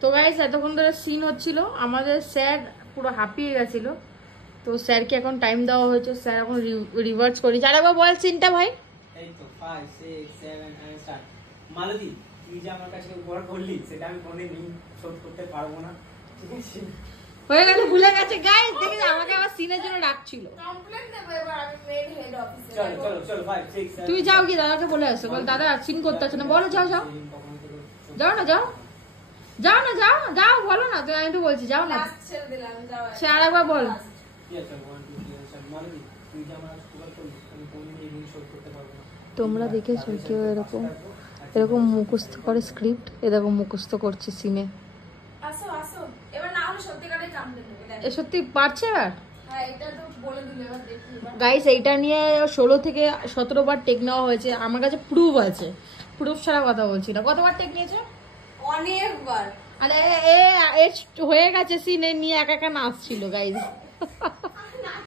তো গাইস এতক্ষণ ধরে সিন হচ্ছিল, আমাদের স্যার পুরো হাঁপিয়ে গেছিল। তো স্যারকে এখন টাইম দেওয়া হয়েছে, স্যার এখন রিভার্স করি। আরেকবার বল সিনটা ভাই। এই তো 5 6 7 এন্ড স্টার্ট। মালতী, তুই যে আমার কাছে উপহার করলি সেটা আমি কোনোদিন শোধ করতে পারবো না, ঠিক আছে? হয়ে গেল, ভুলে গেছে গাইস। দেখি আমাকে আবার সিনের জন্য ডাকছিল। কমপ্লেন দেব এবার আমি মেন হেড অফিসে। চলো চলো চলো 5 6 7। তুই যাও কি দাদাকে বলে আসো, বল দাদা সিন করতে আছে না, বলো যাও যাও যাও না যাও যাও না যাও যাও বলো না, তো আমি তো বলছি যাও না। লাস্ট ছেড়ে দিলাম, যাও। সে আরেকবার বল। ঠিক আছে 1 2 3 স্টার্ট। মালতী, তুই যে আমার উপহার করলি আমি কোনোদিন শোধ করতে পারবো না। তোমরা দেখেছো কেউ এরকম এরকম মুখস্থ করে স্ক্রিপ্ট? এ দেখো মুখস্থ করছে সিনে। আসো আসো, এবার না হলে সত্যিকারের কামড়ে দেবে, দেখ। এ সত্যি পারছে আর। হ্যাঁ, এটা তো বলে দিলে, এবার দেখি এবার। গাইস এইটা নিয়ে 16 থেকে 17 বার টেক নেওয়া হয়েছে, আমার কাছে প্রুফ আছে। প্রুফ ছাড়া কথা বলছি না। কতবার টেক নিয়েছে? অনেকবার। আরে এ হয়ে গেছে সিনে নিয়ে একা একা নাচছিল গাইস।